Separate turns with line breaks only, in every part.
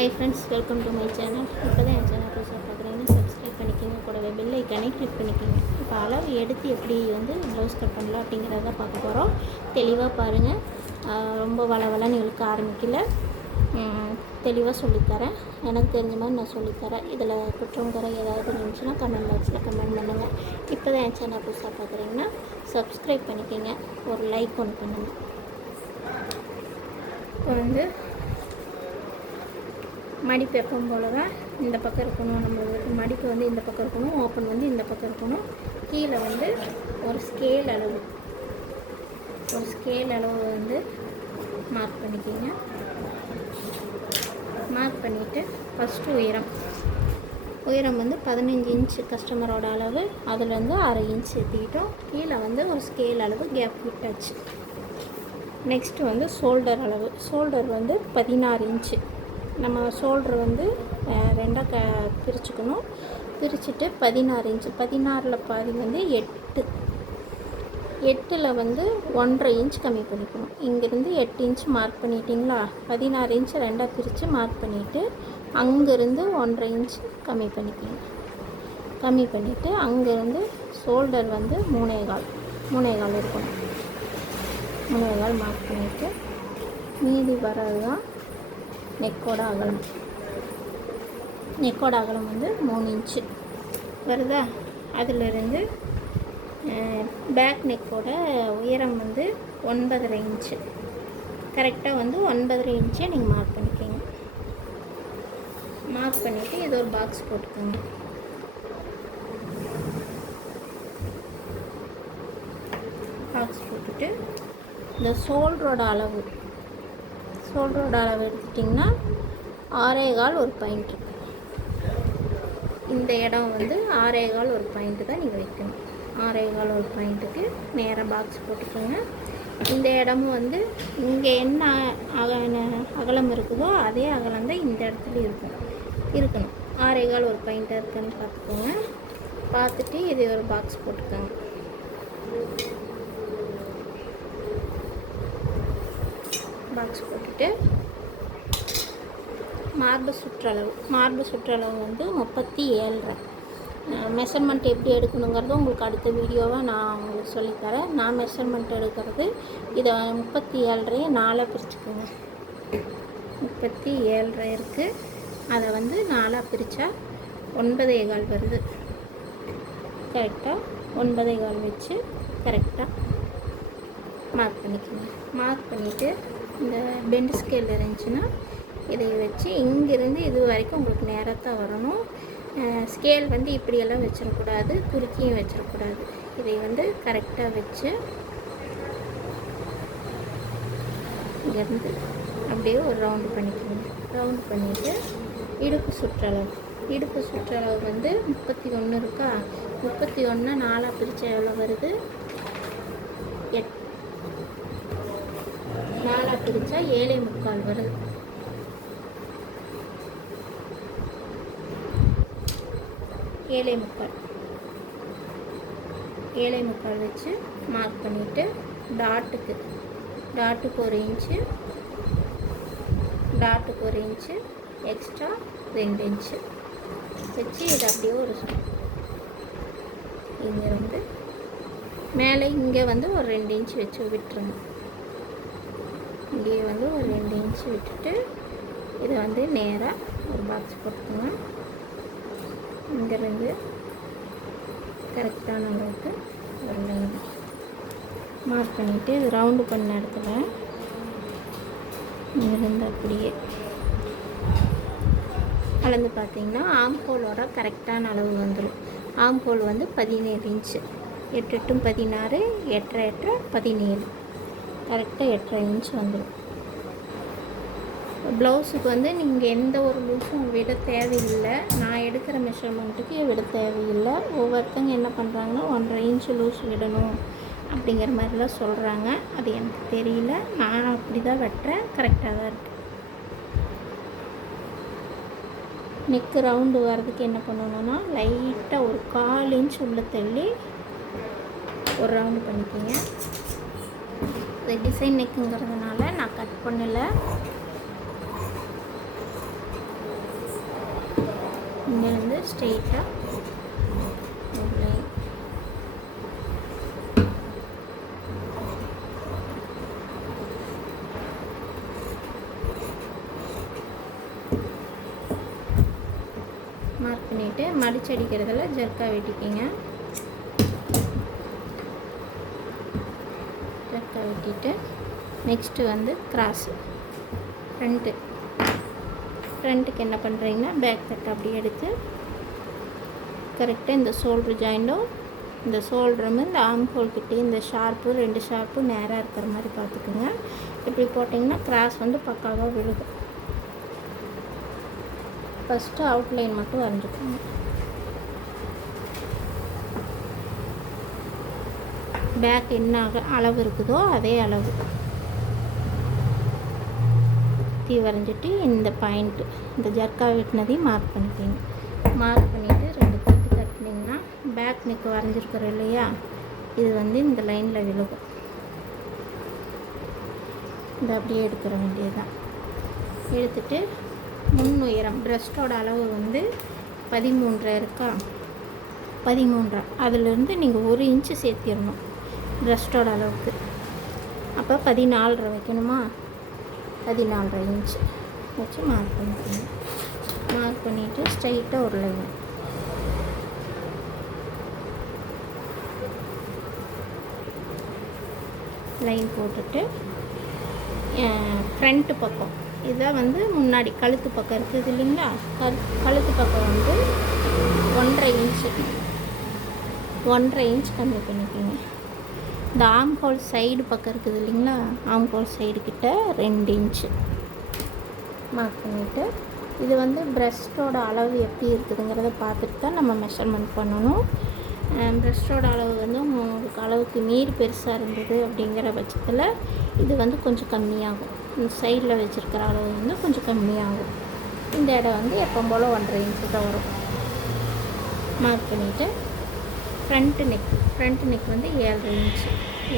Hi friends welcome to my channel இப்போ தான் என் channel புதுசாக பார்க்குறீங்கன்னா சப்ஸ்கிரைப் பண்ணிக்கோங்க. கூடவே பெல் ஐக்கானே கிளிக் பண்ணிக்கோங்க. இப்போ அளவு எடுத்து எப்படி வந்து ப்ளவுஸ் கட் பண்ணலாம் அப்படிங்கிறத பார்க்க போகிறோம் தெளிவாக பாருங்கள் ரொம்ப வளவலன்னு இழுக்க ஆரம்பிக்கல. தெளிவாக சொல்லித்தரேன். எனக்கு தெரிஞ்ச மாதிரி நான் சொல்லித்தரேன். இதில் குற்றம் குறை ஏதாவது இருந்துச்சுன்னா கமெண்ட் பாக்ஸில் கமெண்ட் பண்ணுங்கள் இப்போ தான் என் சேனல் புதுசாக பார்க்குறீங்கன்னா சப்ஸ்கிரைப் பண்ணிக்கோங்க. ஒரு லைக் ஒன்று பண்ணுங்கள் இப்போ வந்து மடிப்பு எப்பவும் போல தான் இந்த பக்கம் இருக்கணும் நம்மளுக்கு மடிப்பு வந்து இந்த பக்கம் இருக்கணும் ஓப்பன் வந்து இந்த பக்கம் இருக்கணும். கீழே வந்து ஒரு ஸ்கேல் அளவு. ஒரு ஸ்கேல் அளவு வந்து மார்க் பண்ணிக்கிங்க. மார்க் பண்ணிவிட்டு ஃபஸ்ட்டு உயரம். உயரம் வந்து பதினஞ்சு இன்ச்சு கஸ்டமரோட அளவு. அதில் வந்து அரை இன்ச் ஏற்றிக்கிட்டோம் கீழே வந்து ஒரு ஸ்கேல் அளவு கேப் விட்டாச்சு. நெக்ஸ்ட்டு வந்து ஷோல்டர் அளவு. ஷோல்டர் வந்து பதினாறு இன்ச்சு நம்ம ஷோல்டர் வந்து ரெண்டாக க பிரிச்சுக்கணும். பிரிச்சுட்டு பதினாறு இன்ச்சு பதினாறில் பாதி வந்து எட்டு. எட்டில் வந்து ஒன்றரை இன்ச் கம்மி பண்ணிக்கணும். இங்கேருந்து எட்டு இன்ச் மார்க் பண்ணிட்டீங்களா? பதினாறு இன்ச் ரெண்டாக பிரித்து மார்க் பண்ணிவிட்டு அங்கேருந்து ஒன்றரை இன்ச் கம்மி பண்ணிக்கணும். கம்மி பண்ணிவிட்டு அங்கேருந்து ஷோல்டர் வந்து மூணே கால் மூணே கால் இருக்கணும். மூணே கால் மார்க் பண்ணிவிட்டு மீதி வரது தான் நெக்கோட அகலம் நெக்கோட அகலம் வந்து மூணு இன்ச்சு. வருதா? அதிலிருந்து பேக் நெக்கோட உயரம் வந்து ஒன்பதரை இன்ச்சு. கரெக்டாக வந்து ஒன்பதரை இன்ச்சை நீங்கள் மார்க் பண்ணிக்கோங்க. மார்க் பண்ணிவிட்டு ஏதோ ஒரு பாக்ஸ் போட்டுக்கோங்க. பாக்ஸ் போட்டுட்டு இந்த ஷோல்டரோட அளவு. ஷோல்டரோட அளவு எடுத்துட்டிங்கன்னா ஆறே கால் ஒரு பாயிண்ட் இருக்கு. இந்த இடம் வந்து ஆறே கால் ஒரு பாயிண்ட்டு தான் நீங்கள் வைக்கணும். ஆறே கால் ஒரு பாயிண்ட்டுக்கு நேராக பாக்ஸ் போட்டுக்கோங்க. இந்த இடமும் வந்து இங்கே என்ன அக அகலம் இருக்குதோ அதே அகலம் தான் இந்த இடத்துல இருக்கும். இருக்கணும். ஆறே கால் ஒரு பாயிண்ட்டாக இருக்குன்னு பார்த்துக்கோங்க. பார்த்துட்டு இதை ஒரு பாக்ஸ் போட்டுக்கோங்க. பாக்ஸ் போட்டுட்டு மார்பு சுற்றளவு மார்பு சுற்றளவு வந்து முப்பத்தி ஏழரை. மெஷர்மெண்ட் எப்படி எடுக்கணுங்கிறது உங்களுக்கு அடுத்த வீடியோவாக நான் உங்களுக்கு சொல்லித்தரேன் நான் மெஷர்மெண்ட் எடுக்கிறது இதை முப்பத்தி ஏழரையை நாளாக பிரிச்சுக்கோங்க. முப்பத்தி ஏழரை இருக்குது அதை வந்து நாலாக பிரித்தா ஒன்பதே கால் வருது. கரெக்டாக ஒன்பதே கால் வச்சு கரெக்டாக மார்க் பண்ணிக்கோங்க. மார்க் பண்ணிவிட்டு இந்த பெண்டு ஸ்கேல் இருந்துச்சுன்னா இதை வச்சு இங்கேருந்து இது வரைக்கும் உங்களுக்கு நேரத்தான் வரணும். ஸ்கேல் வந்து இப்படியெல்லாம் வச்சிடக்கூடாது குறுக்கியும் வச்சிடக்கூடாது. இதை வந்து கரெக்டாக வச்சு இங்கேருந்து அப்படியே ஒரு ரவுண்டு பண்ணிக்கோங்க. ரவுண்ட் பண்ணிவிட்டு இடுப்பு சுற்றளவு. இடுப்பு சுற்றளவு வந்து முப்பத்தி ஒன்று இருக்கா? முப்பத்தி ஒன்று நாலாக பிரித்து எவ்வளோ வருது எட் நாலாக ஏழை முக்கால் வருது ஏழை முக்கால். ஏழை முக்கால் வச்சு மார்க் பண்ணிவிட்டு டாட்டுக்கு டாட்டுக்கு ஒரு இன்ச்சு டாட்டுக்கு ஒரு இன்ச்சு எக்ஸ்ட்ரா ரெண்டு இன்ச்சு வச்சு இது அப்படியே ஒரு இங்கே வந்து மேலே இங்கே வந்து ஒரு ரெண்டு இன்ச்சு வச்சு விட்டுருங்க. இப்படியே வந்து ஒரு ரெண்டு இன்ச்சு விட்டுட்டு இதை வந்து நேராக ஒரு பாக்ஸ் போட்டுக்கோங்க இங்கேருந்து கரெக்டான அளவுக்கு ஒரு லைன் மார்க் பண்ணிவிட்டு இது ரவுண்டு பண்ண இடத்துல இங்கேருந்து அப்படியே அளந்து பார்த்தீங்கன்னா ஆம்போலோட கரெக்டான அளவு வந்துடும் ஆம்போல் வந்து பதினேழு இன்ச்சு. எட்டு எட்டும் பதினாறு எட்டரை எட்டரை பதினேழு. கரெக்டாக எட்டரை இன்ச் வந்துடும் ப்ளவுஸுக்கு வந்து நீங்கள் எந்த ஒரு லூஸும் விட தேவையில்லை. நான் எடுக்கிற மெஷர்மெண்ட்டுக்கு விட தேவையில்லை. ஒவ்வொருத்தங்க என்ன பண்ணுறாங்கன்னா ஒன்றரை இன்ச்சு லூஸ் விடணும் அப்படிங்கிற மாதிரிலாம் சொல்கிறாங்க அது எனக்கு தெரியல. நான் அப்படி தான் வெட்டுறேன் கரெக்டாக தான் இருக்குது நெக்கு ரவுண்டு வர்றதுக்கு என்ன பண்ணணும்னா லைட்டாக ஒரு கால் இன்ச் உள்ள தள்ளி ஒரு ரவுண்டு பண்ணிக்கோங்க. இது டிசைன் நெக்குங்கிறதுனால நான் கட் பண்ணலை. இங்கேருந்து ஸ்ட்ரெயிட்டாக மார்க் பண்ணிவிட்டு மடிச்சு அடிக்கிறதுல ஜர்க்கா வெட்டிக்கிங்க. ஜர்க்காக வெட்டிட்டு நெக்ஸ்ட்டு வந்து கிராஸு ஃப்ரண்ட்டு ஃப்ரண்ட்டுக்கு என்ன பண்ணுறீங்கன்னா பேக் தட்டை அப்படியே எடுத்து கரெக்டாக இந்த ஷோல்ட்ரு ஜாயிண்டும் இந்த ஷோல்டரும் இந்த ஆம் ஹோல்கிட்டே இந்த ஷார்ப்பு ரெண்டு ஷார்ப்பு நேராக இருக்கிற மாதிரி பார்த்துக்குங்க. இப்படி போட்டிங்கன்னா கிராஸ் வந்து பக்காவாக விழுகும். ஃபஸ்ட்டு அவுட்லைன் மட்டும் வரைஞ்சிக்கோங்க. பேக் என்ன அக- அளவு இருக்குதோ அதே அளவு. தீ வரைஞ்சிட்டு இந்த பாயிண்ட்டு இந்த ஜர்க்கா வெட்டினதையும் மார்க் பண்ணிக்கோங்க. மார்க் பண்ணிவிட்டு ரெண்டு தட்டு தட்டினீங்கன்னா பேக் நெக் வரைஞ்சிருக்கிறோம் இல்லையா? இது வந்து இந்த லைனில் விழுகும். இது அப்படியே எடுக்கிற வேண்டியதுதான். எடுத்துட்டு முன் உயரம் பிரஸ்டோட அளவு வந்து பதிமூன்றரை இருக்கா? பதிமூன்றரை. அதுலேருந்து நீங்கள் ஒரு இன்ச்சு சேர்த்திடணும் பிரஸ்டோட அளவுக்கு. அப்போ பதினாலரை வைக்கணுமா? பதினாலரை இன்ச்சு வச்சு மார்க் பண்ணிக்கணும் மார்க் பண்ணிவிட்டு ஸ்ட்ரைட்டாக ஒரு லைன் லைன் போட்டுட்டு ஃப்ரண்ட்டு பக்கம். இதான் வந்து முன்னாடி கழுத்து பக்கம் இருக்குது இல்லைங்களா? கழு கழுத்து பக்கம் வந்து ஒன்றரை இன்ச்சு ஒன்றரை இன்ச் கம்மி பண்ணிக்கோங்க. இந்த ஆம் ஹோல் சைடு பக்கம் இருக்குது இல்லைங்களா? ஆம் ஹோல் சைடு கிட்ட ரெண்டு இன்ச்சு மார்க் பண்ணிவிட்டு இது வந்து பிரஸ்டோட அளவு எப்படி இருக்குதுங்கிறத பார்த்துட்டு தான் நம்ம மெஷர்மெண்ட் பண்ணணும். பிரஸ்டோட அளவு வந்து உங்களுக்கு அளவுக்கு மீறி பெருசாக இருந்தது அப்படிங்கிற பட்சத்தில் இது வந்து கொஞ்சம் கம்மியாகும். இந்த சைடில் வச்சுருக்கிற அளவு வந்து கொஞ்சம் கம்மியாகும். இந்த இடம் வந்து எப்போ போல் ஒன்றரை இன்ச்சு தான் வரும். மார்க் பண்ணிவிட்டு ஃப்ரண்ட் நெக் ஃப்ரண்ட் நெக் வந்து ஏழரை இன்ச்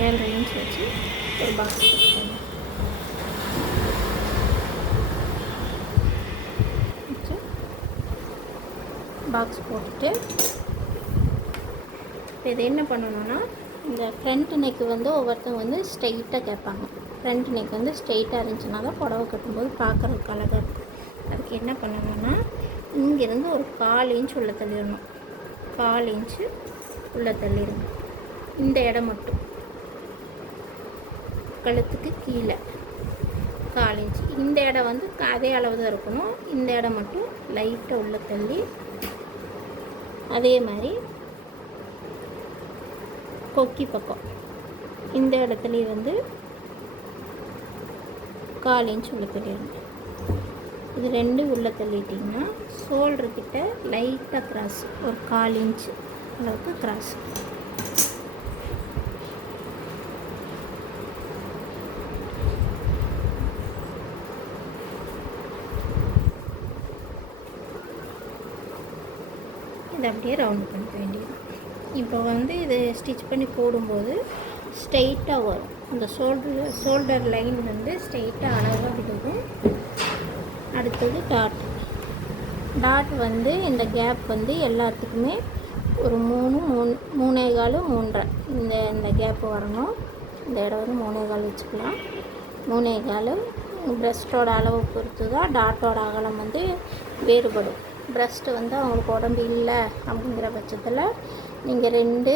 ஏழரை இன்ச் வச்சு ஒரு பாக்ஸ் வச்சு பாக்ஸ் போட்டுட்டு இப்போ இது என்ன பண்ணணும்னா இந்த ஃப்ரண்ட் நெக் வந்து ஒவ்வொருத்தவங்க வந்து ஸ்ட்ரெயிட்டாக கேட்பாங்க. ஃப்ரண்ட் நெக் வந்து ஸ்ட்ரெயிட்டாக இருந்துச்சுன்னா தான் புடவை கட்டும்போது பார்க்குறதுக்கு அழகாக இருக்கும். அதுக்கு என்ன பண்ணணும்னா இங்கேருந்து ஒரு கால் இன்ச் உள்ள தள்ளிடணும். கால் இன்ச்சு உள்ளே தள்ளிடுங்க இந்த இடம் மட்டும். கழுத்துக்கு கீழே. கால் இன்ச். இந்த இடம் வந்து க- அதே அளவு தான் இருக்கணும். இந்த இடம் மட்டும் லைட்டாக உள்ளே தள்ளி. அதே மாதிரி கொக்கி பக்கம். இந்த இடத்துலையும் வந்து கால் இன்ச் உள்ளே தள்ளிடுங்க இது ரெண்டு உள்ளே தள்ளிட்டிங்கன்னா ஷோல்டர் கிட்ட லைட்டாக கிராஸ் ஒரு கால் இன்ச் அளவுக்கு கிராஸ் இதை அப்படியே ரவுண்ட் பண்ணிக்க வேண்டியது இப்போ வந்து இது ஸ்டிச் பண்ணி போடும்போது ஸ்ட்ரெயிட்டாக வரும். இந்த ஷோல்டர் ஷோல்டர் லைன் வந்து ஸ்ட்ரெயிட்டாக அழகாக இருக்கும் அடுத்தது டாட் டாட் வந்து இந்த கேப் வந்து எல்லாத்துக்குமே ஒரு மூணு மூணு மூணே கால் மூன்றரை. இந்த இந்த கேப்பு வரணும். இந்த இடம் வந்து மூணே கால் வச்சுக்கலாம். மூணே கால் பிரஸ்டோட அளவு பொறுத்து தான் டாட்டோட அகலம் வந்து வேறுபடும். ப்ரெஸ்ட்டு வந்து அவங்களுக்கு உடம்பு இல்லை அப்படிங்கிற பட்சத்தில் நீங்கள் ரெண்டு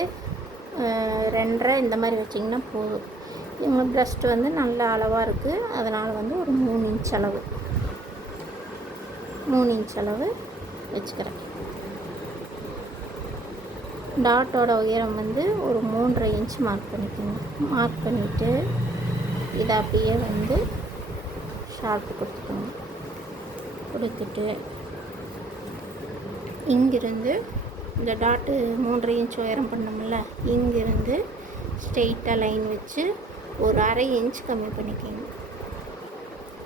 ரெண்டரை இந்த மாதிரி வச்சிங்கன்னா போதும். இவங்க ப்ரெஸ்ட்டு வந்து நல்ல அளவாக இருக்குது அதனால் வந்து ஒரு மூணு இன்ச் அளவு. மூணு இன்ச் அளவு வச்சுக்கிறேன். டாட்டோட உயரம் வந்து ஒரு மூன்றரை இன்ச் மார்க் பண்ணிக்கணும் மார்க் பண்ணிவிட்டு இதை அப்படியே வந்து ஷார்ப்பு கொடுத்துக்கணும் கொடுத்துட்டு இங்கிருந்து இந்த டாட்டு மூன்றரை இன்ச் உயரம் பண்ணோம்ல இங்கிருந்து ஸ்ட்ரெயிட்டாக லைன் வச்சு ஒரு அரை இன்ச் கம்மி பண்ணிக்கணும்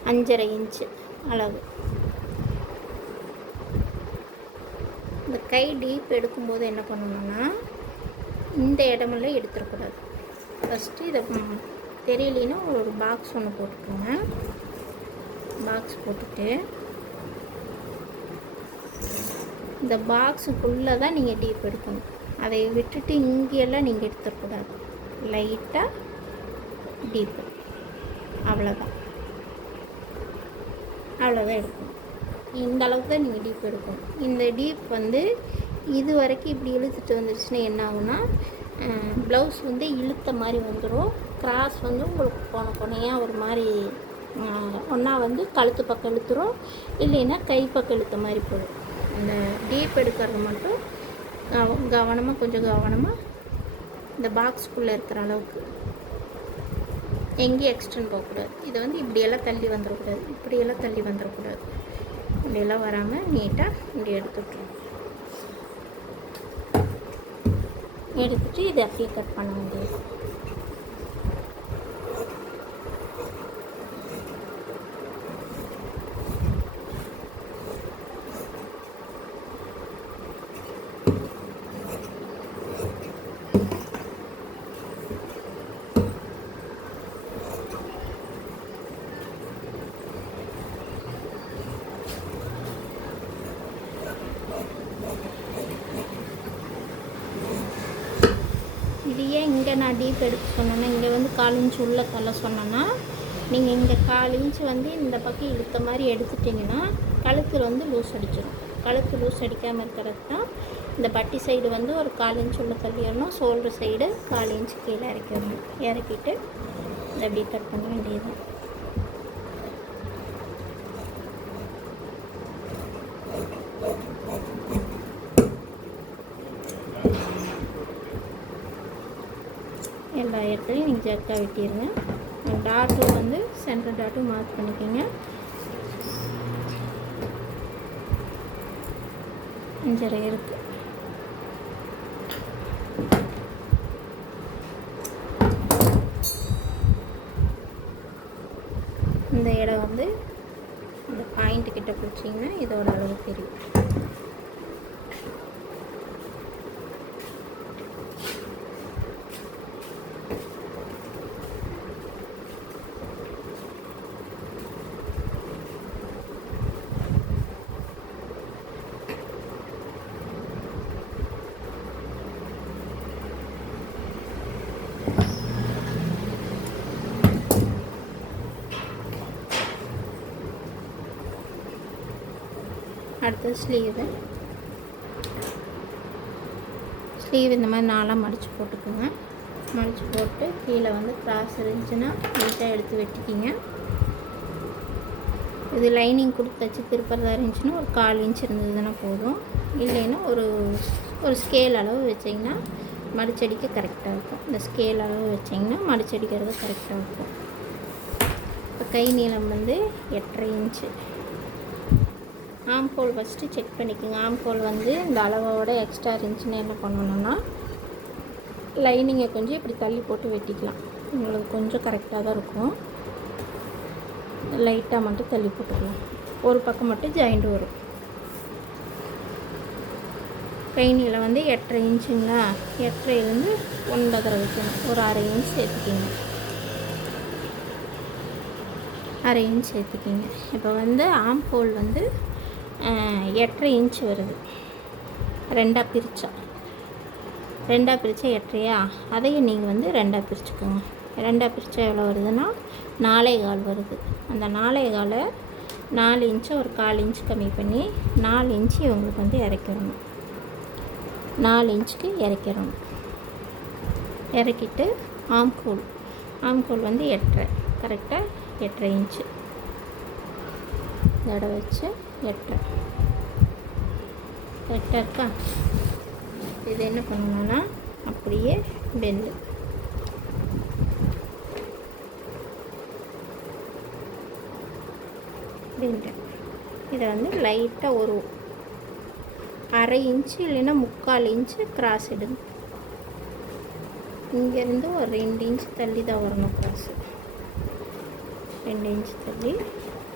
அஞ்சரை இன்ச்சு அளவு. கை டீப் எடுக்கும்போது என்ன பண்ணணும்னா இந்த இடமெல்லாம் எடுத்துடக்கூடாது ஃபஸ்ட்டு இதை ம், தெரியலைன்னா ஒரு பாக்ஸ் ஒன்று போட்டுக்கோங்க. பாக்ஸ் போட்டுட்டு இந்த பாக்ஸுக்குள்ளே தான் நீங்கள் டீப் எடுக்கணும். அதை விட்டுட்டு இங்கேயெல்லாம் நீங்கள் எடுத்துடக்கூடாது லைட்டாக டீப்பு அவ்வளோதான் அவ்வளோதான் எடுக்கணும். இந்த அளவுக்கு தான் நீங்கள் டீப் எடுக்கும் இந்த டீப் வந்து இது வரைக்கும் இப்படி இழுத்துட்டு வந்துருச்சுன்னா என்ன ஆகுனா ப்ளவுஸ் வந்து இழுத்த மாதிரி வந்துடும் கிராஸ் வந்து உங்களுக்கு போன கொனையாக ஒரு மாதிரி ஒன்றா வந்து கழுத்து பக்கம் இழுத்துரும். இல்லைன்னா கை பக்கம் இழுத்த மாதிரி போடும். இந்த டீப் எடுக்கிறது மட்டும் கவனமாக கொஞ்சம் கவனமாக இந்த பாக்ஸ்க்குள்ளே இருக்கிற அளவுக்கு. எங்கேயும் எக்ஸ்டெண்ட் போகக்கூடாது. இதை வந்து இப்படியெல்லாம் தள்ளி வந்துடக்கூடாது. இப்படியெல்லாம் தள்ளி வந்துடக்கூடாது. இப்படியெல்லாம் வராமல் நீட்டாக இப்படி எடுத்து விட்ருணும் எடுத்துட்டு இதை அப்படியே கட் பண்ண வேண்டியது இது ஏன் இங்கே நான் டீப் எடுக்க சொன்னேன்னா இங்கே வந்து கால் இன்ச் உள்ள தள்ள சொன்னேன்னா நீங்கள் இங்கே கால் இன்ச் வந்து இந்த பக்கம் இழுத்த மாதிரி எடுத்துட்டிங்கன்னா கழுத்தில் வந்து லூஸ் அடிச்சிடும் கழுத்து லூஸ் அடிக்காமல் இருக்கிறது தான் இந்த பட்டி சைடு வந்து ஒரு கால் இன்ச் உள்ள தள்ளிடணும் ஷோல்டர் சைடு கால் இன்ச் கீழே இறக்கிடணும் இறக்கிட்டு இதை அப்படியே கட் பண்ண வேண்டியது எல்லா இடத்துலையும் நீங்கள் ஜர்க்காக வெட்டிடுங்க டாட்டும் வந்து சென்டர் டாட்டும் மார்க் பண்ணிக்கோங்க. அஞ்சரை இருக்குது இந்த இடம் வந்து இந்த பாயிண்ட் கிட்ட பிடிச்சிங்கன்னா இதோட அளவு தெரியும். அடுத்து ஸ்லீவு. ஸ்லீவ் இந்த மாதிரி நாளாக மடித்து போட்டுக்கோங்க. மடித்து போட்டு கீழே வந்து கிராஸ் இருந்துச்சுன்னா நீட்டாக எடுத்து வெட்டிக்கிங்க. இது லைனிங் கொடுத்து வச்சு திருப்பறதா இருந்துச்சுன்னா ஒரு கால் இன்ச் இருந்ததுன்னா போதும். இல்லைன்னா ஒரு ஒரு ஸ்கேல் அளவு வச்சிங்கன்னா மடிச்சடிக்க கரெக்டாக இருக்கும். இந்த ஸ்கேல் அளவு வச்சிங்கன்னா மடிச்சடிக்கிறது கரெக்டாக இருக்கும். இப்போ கை நீளம் வந்து எட்டரை இன்ச்சு ஆம்கோல் ஃபஸ்ட்டு செக் பண்ணிக்கோங்க. ஆம்கோல் வந்து இந்த அளவோட எக்ஸ்ட்ரா இருந்துச்சுன்னா என்ன பண்ணணும்னா லைனிங்கை கொஞ்சம் இப்படி தள்ளி போட்டு வெட்டிக்கலாம். உங்களுக்கு கொஞ்சம் கரெக்டாக தான் இருக்கும். லைட்டாக மட்டும் தள்ளி போட்டுக்கலாம். ஒரு பக்கம் மட்டும் ஜாயிண்ட் வரும். கைனியில் வந்து எட்டரை இன்ச்சுங்களா? எட்டரைலேருந்து ஒன்பதரை வைக்கணும். ஒரு அரை இன்ச் சேர்த்துக்கிங்க. அரை இன்ச் சேர்த்துக்கிங்க. இப்போ வந்து ஆம் ஹோல் வந்து எட்டரை இன்ச் வருது. ரெண்டாக பிரித்தா ரெண்டாக பிரித்தா எட்டரையா? அதையும் நீங்கள் வந்து ரெண்டாக பிரிச்சுக்கோங்க. ரெண்டாக பிரித்தா எவ்வளோ வருதுன்னா நாலே கால் வருது. அந்த நாலே காலை நாலு இன்ச்சு ஒரு கால் இன்ச் கம்மி பண்ணி நாலு இன்ச்சு இவங்களுக்கு வந்து இறக்கிடணும். நாலு இன்ச்சுக்கு இறக்கிடணும். இறக்கிட்டு ஆம்கூல். ஆம்கூல் வந்து எட்டரை. கரெக்டாக எட்டரை இன்ச்சு தடவை வச்சு எட்டு. கரெக்டாக இருக்கா? இது என்ன பண்ணணும்னா அப்படியே பெண்டு பெண்டு இதை வந்து லைட்டாக ஒரு அரை இன்ச்சு இல்லைன்னா முக்கால் இன்ச்சு கிராஸ் எடுங்க இங்கேருந்து ஒரு ரெண்டு இன்ச் தள்ளி தான் வரணும் கிராஸ் ரெண்டு இன்ச் தள்ளி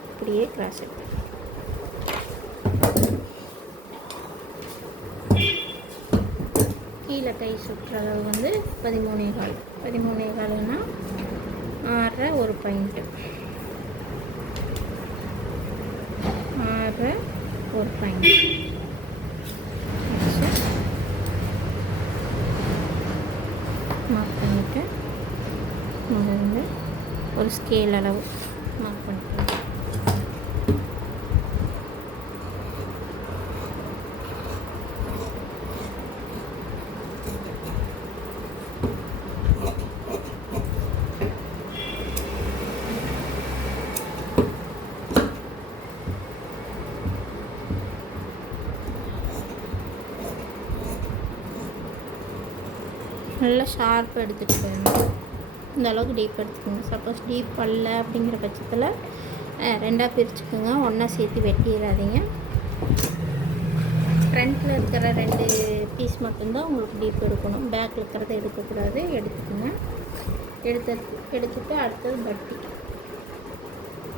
இப்படியே கிராஸ் எடுத்துக்கணும் கீழே கை சுற்றளவு வந்து பதிமூணே கால். பதிமூணே கால்னா ஆறரை ஒரு பாயிண்ட்டு ஆறரை ஒரு பாயிண்ட் மார்க் பண்ணிவிட்டு இங்கேருந்து ஒரு ஸ்கேல் அளவு. நல்லா ஷார்ப்பாக எடுத்துகிட்டு போயிடணும். இந்த அளவுக்கு டீப் எடுத்துக்கோங்க. சப்போஸ் டீப் பண்ணல அப்படிங்கிற பட்சத்தில் ரெண்டாக பிரிச்சுக்கோங்க. ஒன்றா சேர்த்து வெட்டிடாதீங்க ஃப்ரண்ட்டில் இருக்கிற ரெண்டு பீஸ் மட்டும்தான் உங்களுக்கு டீப் எடுக்கணும். பேக்கில் இருக்கிறத எடுக்கக்கூடாது. எடுத்துக்கோங்க. எடுத்து எடுத்துட்டு அடுத்தது பட்டி.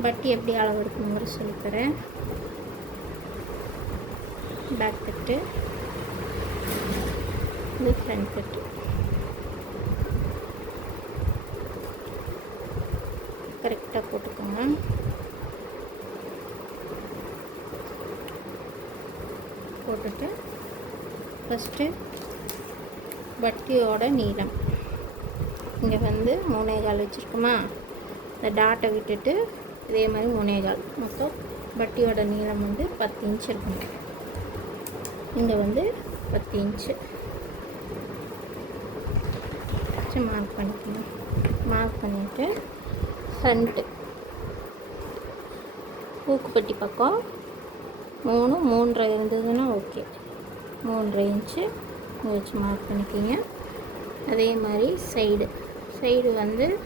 பட்டி எப்படி அளவு இருக்குங்கிற சொல்லித்தரேன். பேக் கட்டு இது ஃப்ரண்ட் கட்டு கரெக்டாக போட்டுக்கோங்க. போட்டுட்டு ஃபஸ்ட்டு வட்டியோட நீளம். இங்கே வந்து மூணே கால் வச்சுருக்கோமா? இந்த டாட்டை விட்டுட்டு இதே மாதிரி மூணே கால் மொத்தம் வட்டியோட நீளம் வந்து பத்து இன்ச் இருக்கும் இங்கே வந்து பத்து இன்ச்சு மார்க் பண்ணிக்கணும் மார்க் பண்ணிவிட்டு ஃப்ரண்ட்டு. ஊக்குப்பட்டி பக்கம். மூணு மூன்றரை இருந்ததுன்னா ஓகே. மூன்றரை இன்ச்சு. வச்சு மார்க் பண்ணிக்கிங்க. அதே மாதிரி சைடு சைடு வந்து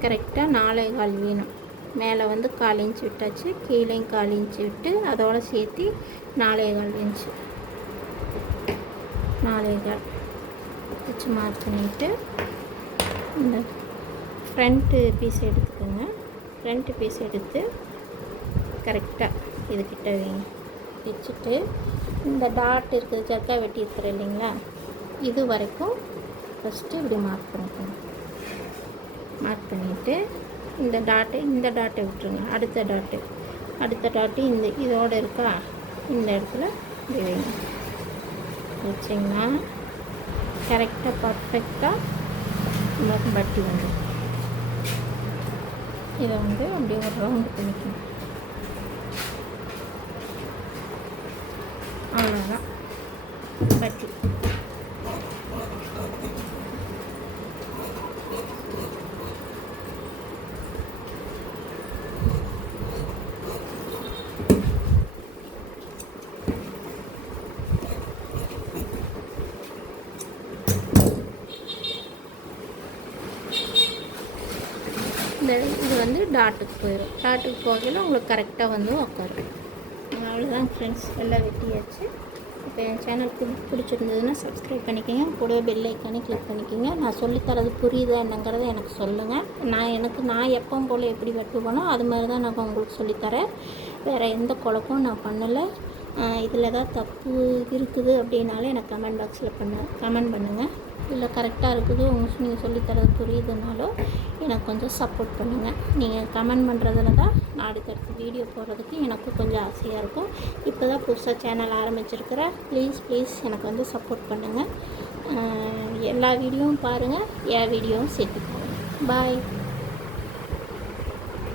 கரெக்டாக நாலே கால் வேணும். மேலே வந்து கால் இன்ச்சு விட்டாச்சு. கீழேயும் கால் இன்ச்சு விட்டு அதோட சேர்த்து நாலே கால் இன்ச்சு. நாலே கால். வச்சு மார்க் பண்ணிவிட்டு இந்த ஃப்ரண்ட்டு பீஸ் எடுத்துக்கோங்க. ஃப்ரண்ட்டு பீஸ் எடுத்து கரெக்டாக இதுக்கிட்ட வைங்க வச்சுட்டு இந்த டாட் இருக்குது ஜர்க்கா வெட்டி இருக்கிற இல்லைங்களா? இது வரைக்கும் ஃபஸ்ட்டு இப்படி மார்க் பண்ணிக்கோங்க. மார்க் பண்ணிவிட்டு இந்த டாட்டை இந்த டாட்டை விட்டுருங்க. அடுத்த டாட்டு அடுத்த டாட்டு இந்த இதோடு இருக்கா? இந்த இடத்துல இப்படி வைங்க. வச்சிங்கன்னா கரெக்டாக பர்ஃபெக்டாக உங்களுக்கு பட்டி வந்துடும் இதை வந்து அப்படியே ஒரு ரவுண்டு பண்ணிக்கணும் அவ்வளோதான் பட்டி இந்த இது வந்து டாட்டுக்கு போயிடும் டாட்டுக்கு போகையில் உங்களுக்கு கரெக்டாக வந்து உட்காரும் அவ்வளோதான் ஃப்ரெண்ட்ஸ் எல்லாம் வெட்டியாச்சு. இப்போ என் சேனலுக்கு பிடிச்சிருந்ததுன்னா சப்ஸ்கிரைப் பண்ணிக்கோங்க. கூடவே பெல் ஐக்கானே கிளிக் பண்ணிக்கோங்க. நான் சொல்லித்தரது புரியுதா என்னங்கிறத எனக்கு சொல்லுங்கள் நான் எனக்கு நான் எப்போ போல் எப்படி வெட்டுவேனோ அது மாதிரி தான் நான் உங்களுக்கு சொல்லித்தரேன் வேறு எந்த குழப்பமும் நான் பண்ணலை. இதில் ஏதாவது தப்பு இருக்குது அப்படின்னாலும் எனக்கு கமெண்ட் பாக்ஸில் பண்ண கமெண்ட் பண்ணுங்கள் இல்லை கரெக்டாக இருக்குது உங்களுக்கு நீங்கள் சொல்லித்தரது புரியுதுனாலும் எனக்கு கொஞ்சம் சப்போர்ட் பண்ணுங்கள் நீங்கள் கமெண்ட் பண்ணுறதுல தான் நான் அடுத்தடுத்து வீடியோ போடுறதுக்கு எனக்கும் கொஞ்சம் ஆசையாக இருக்கும். இப்போ தான் புதுசாக சேனல் ஆரம்பிச்சிருக்கிறேன் ப்ளீஸ் ப்ளீஸ் எனக்கு வந்து சப்போர்ட் பண்ணுங்கள் எல்லா வீடியோவும் பாருங்கள் என் வீடியோவும் சேர்த்து பாருங்கள் பாய்